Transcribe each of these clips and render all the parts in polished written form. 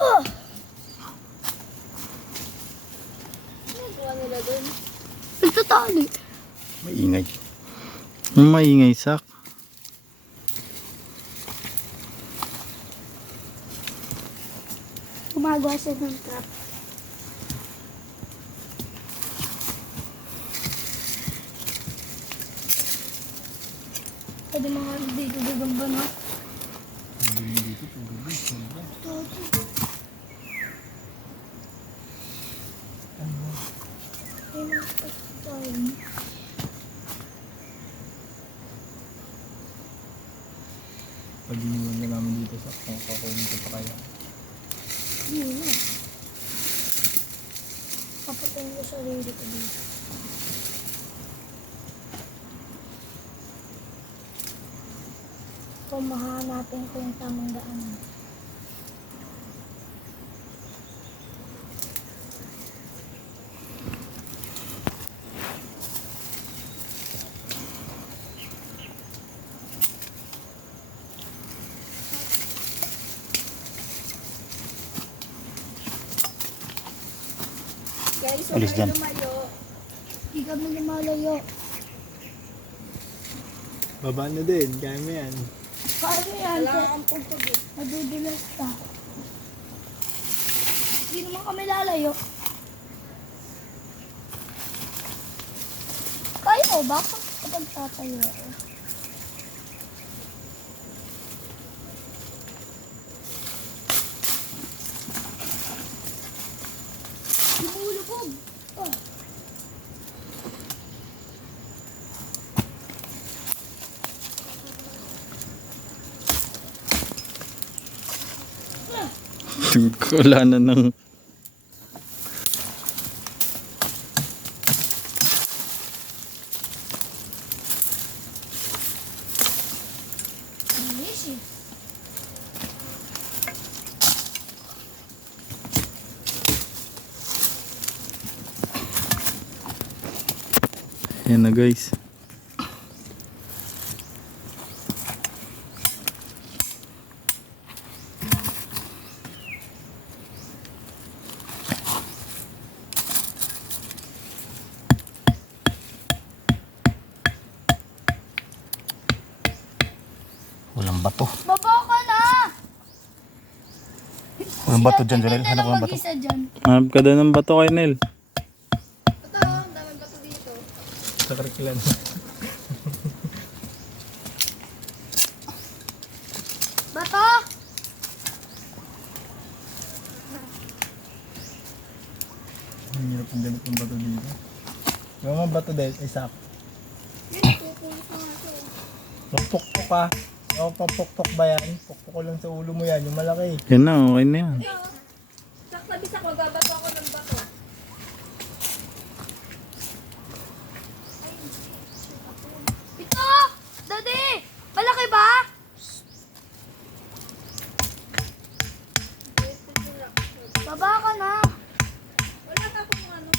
Oh! Ano gawa nila dun? Nagtatali. Maingay. Maingay, Sak. Gumagawa siya ng trap. Pwede mga dito gagamba na. Pag-iniwan na namin dito sa kakakunin ko pa kaya. Hindi na. Papatayin ko sarili ko dito. Kung mahanapin ko yung tamang daanan. Guys, Alis dyan. Hindi kami lumalayo. Baba na din, kaya mo yan. Paano yan? Wala kang pagpagod. Madudulas ka. Hindi naman kami lalayo. Kaya mo ba kapag tatayo ako? Lumulubog. Oh. Wala na ng... Delicious. Ayan na, guys. Walang bato. Baba ka na! Walang bato dyan, Jonel. Hanap ko ng bato. Mag-isa dyan. Hanap ka daw ng bato kay Nel. Ito, ang daming bato dito. Sa karikilan. Bato! Ang hirap ang ganit ng bato dito. Yung mga bato dahil, isak. Pukpok ka. O, pukpok ba yan? Pukpok ko lang sa ulo mo yan, yung malaki. Yan na, okay na yan. Sakta-bisak, magbabato ako ng bato. Ito! Daddy! Malaki ba? Baba ka na. Wala na akong ano.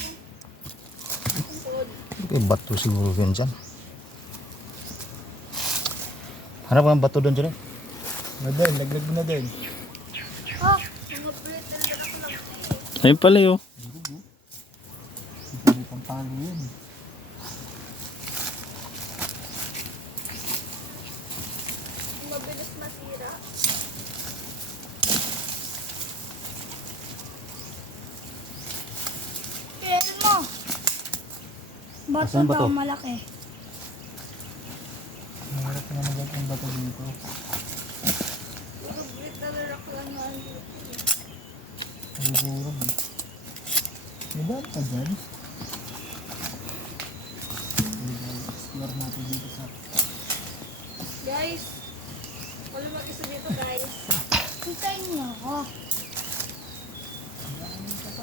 May bato siguro yun dyan. Hanap ka ng bato doon, Jonel. Madel, laglag mo na din. Oh, mga brittle na ako lang. Ayun pala yun. Hindi pang palo yun. Mabilis masira. Kailan mo? Bato Asan ba daw to? malaki. Nangarap na naman ang bato dito. Puro brittle rock lang yan. Nagugurog eh. May daan ka dyan? Explore natin dito sa... Guys, wala mag-isa dito guys. Hintayin niyo ako.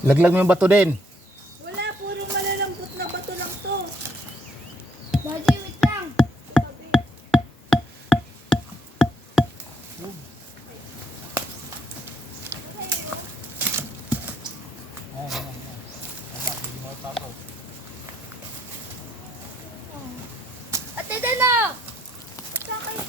Laglag mo yung bato din. Wala, puro malalambot na bato lang to. Daddy, wait lang. Sabi. Ate Dana! Saan kayo?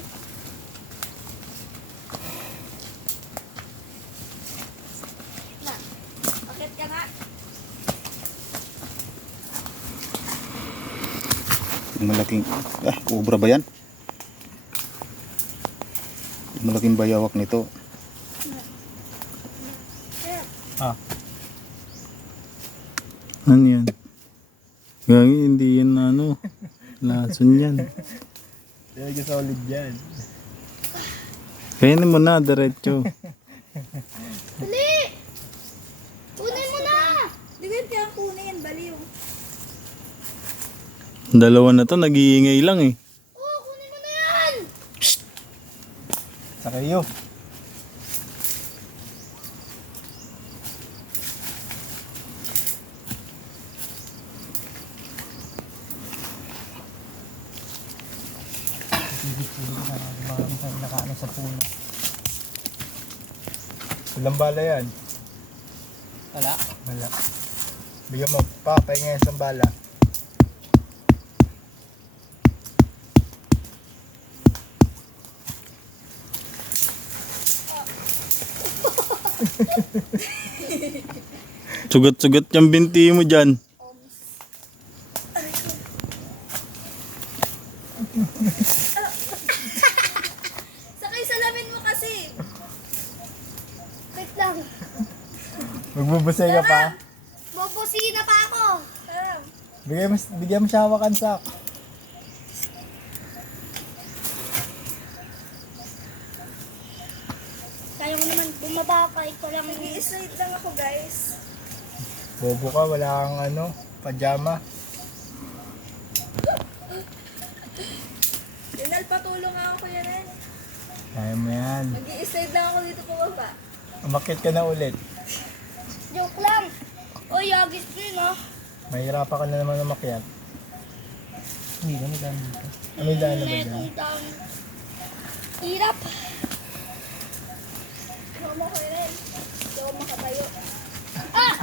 malaking, obra ba yan? Yung malaking bayawak nito. Ah, Ano yan? Gagi, hindi yan ano. Lason yan. talaga solid yan. Kainin mo na, diretso. Dali! Kunin mo na! Di ba yung kaya kunin? Baliw. Dalawa na to, nag-iingay lang eh. Oo, kunin mo na yan! Sa kayo. Nakaano sa puno. Ilang bala yan? Wala. Wala. Bigyan mo pa, pahinga yan sa bala. Sugat-sugat yung binti mo dyan. Sakay salamin mo kasi. Wait lang. Magbubusay ka pa. Bubusina pa ako. Bigyan mo siya hawakan sak. Kaya mo naman bumaba pa. Ikaw lang. Nag-i-slide lang ako guys. Bobo ka, wala kang pajama. Dinal, patulong ako kuya Ren. Kaya mo yan. Nag-i-slide lang ako dito pababa. Umakit ka na ulit. Joke lang. Uy, agis din oh. Mahirapan ka na naman umakyat. Hindi ka may daan dito. May daan na ba dyan? Netong down. Hirap. Mama ko rin. Hindi ako makatayo. Ah!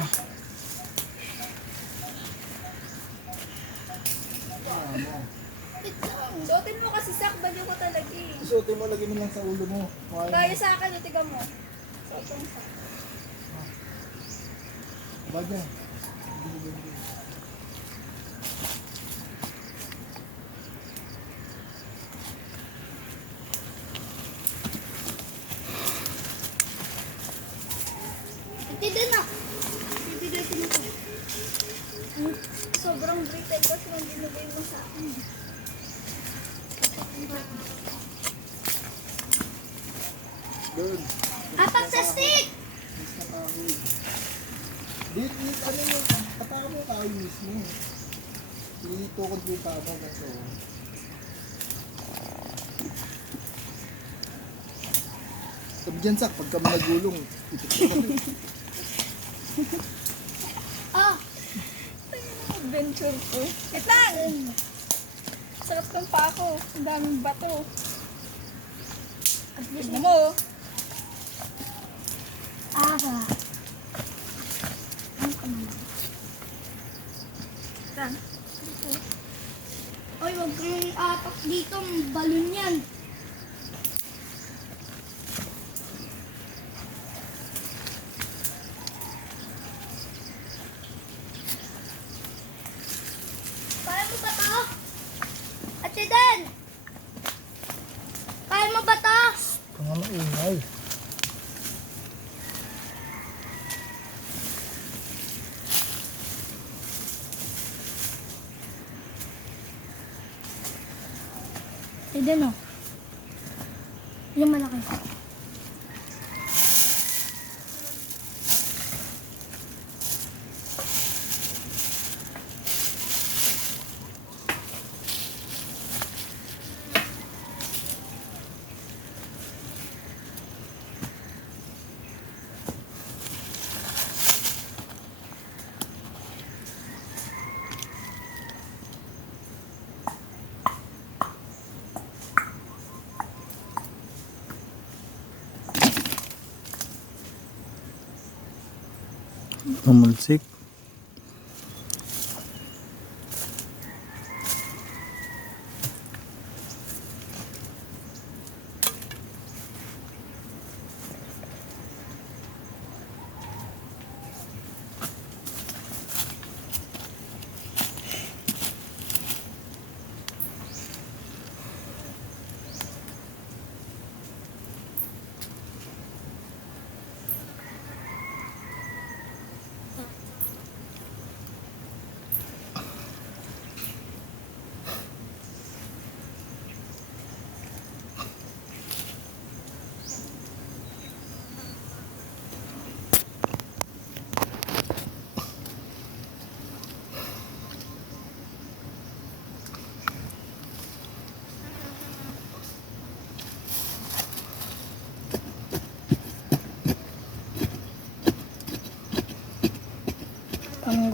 Suotin mo kasi sak, baliw ko talaga eh. Suotin mo, lagyan mo lang sa ulo mo. Kaya sa akin, tiga mo. Suotin mo sak. Bagay. Hindi din ah. Bibigay ko. Sobrang brittle kasi nang binigay mo sa akin. Good. Apat sa stick! Dito, ano yung pataka mo tayo mismo. Itukod mo yung tama kasi. Sabi dyan sak, pagka mo nagulong, itukod mo. Ah! Adventure ko. Wait lang! Sarap ng pako. Ang daming bato. Tignan mo. Ah! Oy, wag kang atak dito. Balon yan. Kaya mo ba to? Ate Den! Kaya mo ba to? Kung ano ingay. Ate Den, oh. Yung malaki. Pamulsik.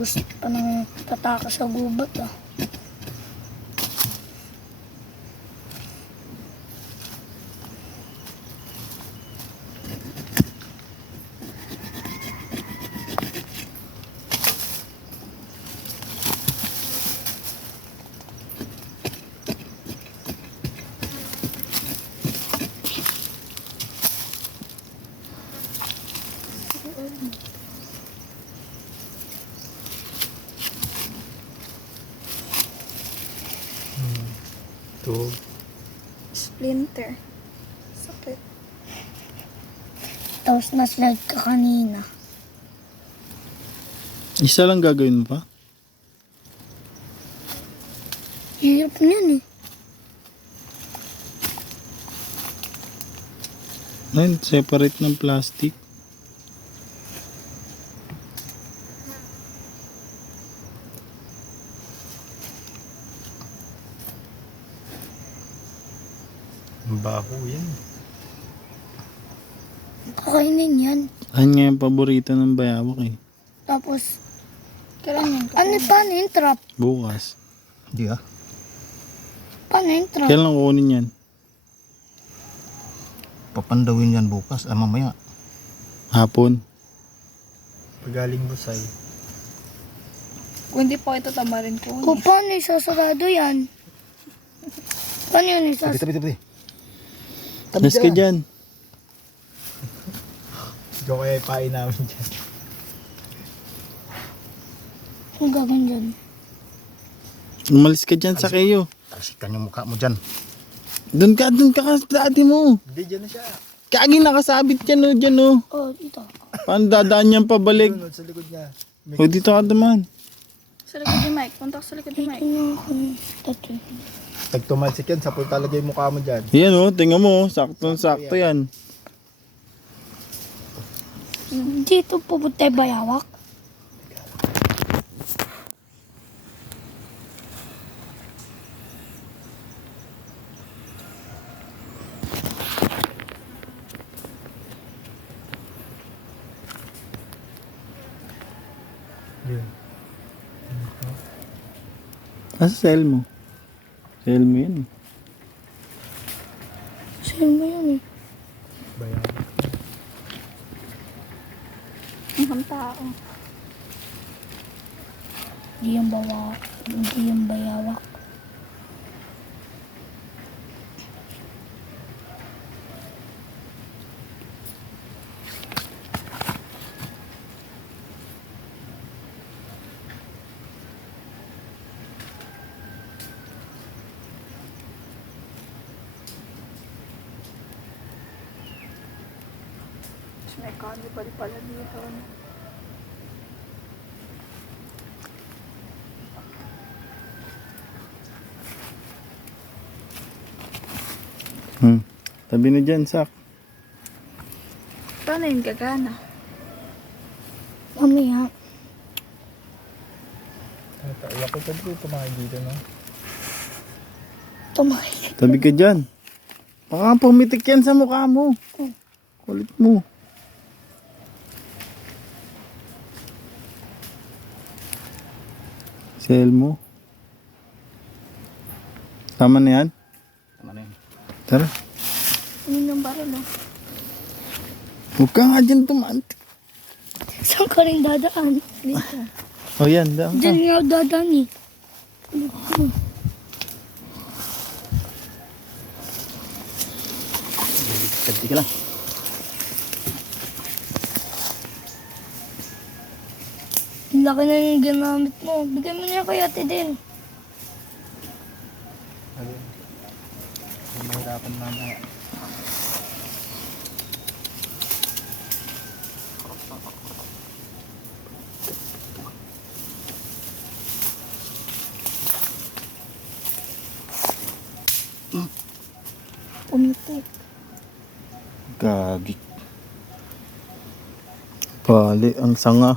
gusto pa ng tataka sa gubat ah. Ito. Splinter. Sakit. Tapos na-slide ka kanina. Isa lang gagawin mo pa? Hirap niyan eh. Ayun, separate ng plastic. Ang baho yan. Kakainin yan. Ayun nga yung paborito ng bayawak eh. Tapos, ano paano yung trap? Bukas. Hindi ah. Paano yung trap? Kailan kukunin yan? Papandawin yan bukas. Mamaya. Hapon. Pagaling busay. Kung hindi pa ito tamarin ko. O paano isasarado yan? Paano yun isasarado? Tabi. Nas ka dyan. Diyo kaya ipain namin dyan. Ang gagawin dyan? Umalis ka dyan sa kayo. Tasikan yung mukha mo dyan. Doon ka dati mo. Hindi, dyan na siya. Kagi nakasabit yan o, dyan o. Oh, dito. Paano dadaan niyan pabalik? Doon, sa likod niya. O, dito ka naman. Sa likod ni Mike. Punta ka sa likod ni Mike. Ano ako tattoo? Pag tumalsik yan, sapul talaga yung mukha mo dyan. Yan o, tingnan mo. Saktong-sakto yan. Dito pupunta yung bayawak. Yun. Asa cell mo? Cell mo yan eh. Saan mo yun eh? Bayan. Ang tao. Hindi yung bayawak. Hindi yung bayawak. May carnival pala dito. Tabi na dyan, Sak. Paano yung gagana? Mamaya. Iyak ko tabi ko kumain dito, no? Tumakay. Tabi ka dyan. Baka pumitik yan sa mukha mo. Kulit mo. Cell mo. Tama na yan? Tama na yun. Tara. Yun yung baril, oh. Huwag ka nga dyan tumantik. Saan ka rin dadaan? Dito. O yan, daan ka. Diyan nga ako dadaan eh. Kadti ka lang. Ang laki na yung ginamit mo. Bigay mo niya kay ate din. Ayun. Mahirapan mamaya. Pumitik. Gagi. Pali, ang sanga.